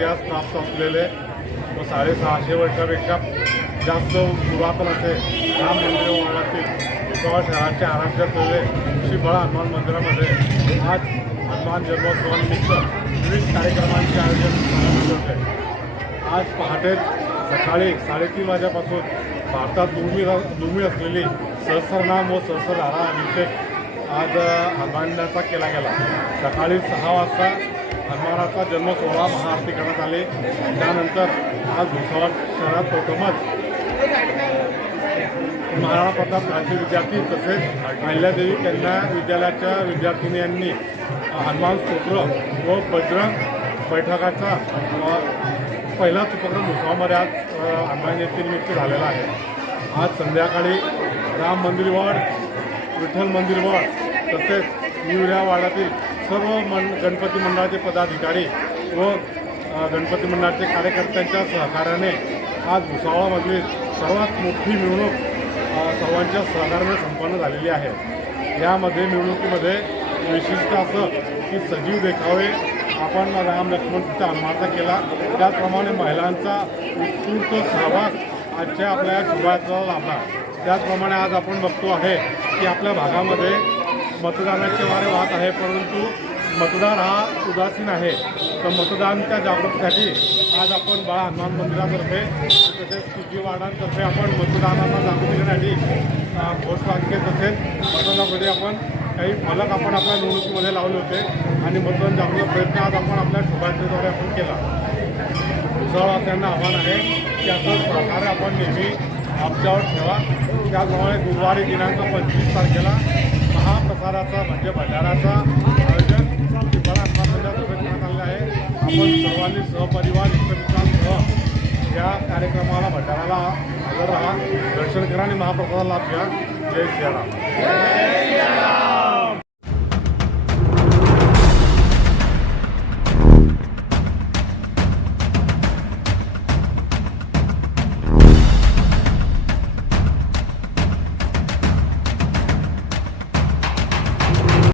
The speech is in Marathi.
गॅस प्राप्त असलेले व साडेसहाशे वर्षापेक्षा जास्त पुरातन असे राम मंदिर वाड्यातील भुसावळ शहराचे आराध्य असलेले श्री बळा हनुमान मंदिरामध्ये आज हनुमान जन्मोत्सवानिमित्त विविध कार्यक्रमांचे आयोजन करण्यात होते. आज पहाटे सकाळी साडेतीन वाजेपासून भारतात दुर्मिळ दुर्मिळ असलेली सहस्रनाम व सहस्रधारा अभिषेक आज अ, हनुमानाचा केला गेला. सकाळी सहा वाजता हनुमानाचा जन्मसोहळा महाआरती करण्यात आले. त्यानंतर आज भुसावळ शहरात प्रथमच महाराणा प्रताप राज्य विद्यार्थी तसेच अहिल्यादेवी कन्या विद्यालयाच्या विद्यार्थिनी यांनी हनुमान स्तोत्र व बजरंग बैठकाचा पहिलाच उपक्रम भुसावळमध्ये आज हनुमान जयंतीनिमित्त झालेला आहे. आज संध्याकाळी राम मंदिर वाड विठ्ठल मंदिर वाड तसेच निवऱ्या वाड्यातील सर्व मन गणपती मंडळाचे पदाधिकारी व गणपती मंडळाचे कार्यकर्त्यांच्या सहकार्याने आज भुसावळामधली सर्वात मोठी मिरवणूक सर्वांच्या सहकार्याने संपन्न झालेली आहे. यामध्ये मिरवणुकीमध्ये विशिष्ट असं की सजीव देखावे आपण राम लक्ष्मण सीता हनुमानचा केला. त्याचप्रमाणे महिलांचा उत्स्फूर्त सहभाग आजच्या आपल्या या लाभला. त्याचप्रमाणे आज आपण बघतो आहे की आपल्या भागामध्ये मतदानाचे वारे वाहत आहे परंतु मतदार हा उदासीन आहे. तर मतदानच्या जागृतीसाठी आज आपण बाळा हनुमान मंदिरातर्फे तसेच तुझी वाडांतर्फे आपण मतदानांना जागृती करण्यासाठी घोषवाक्य तसेच मतदानामध्ये आपण काही फलक आपण आपल्या निवडणुकीमध्ये लावले होते आणि मतदान जागृतीचा प्रयत्न आज आपण आपल्या शोभायात्रेद्वारे आपण केला. भुसावळवासियांना आव्हान आहे की असं सहकार्य आपण नेहमी आमच्यावर ठेवा. त्याचप्रमाणे गुरुवारी दिनांक पंचवीस तारखेला महाप्रसाराचा म्हणजे भंडाराचा आयोजन पिंपळा हनुमानगडातर्फे करण्यात आलेलं आहे. आपण सर्वांनी सहपरिवार इष्टमित्रांसह या कार्यक्रमाला भंडाराला हजर राहा. दर्शन करा आणि महाप्रसादाला लाभ घ्या. जय श्रीराम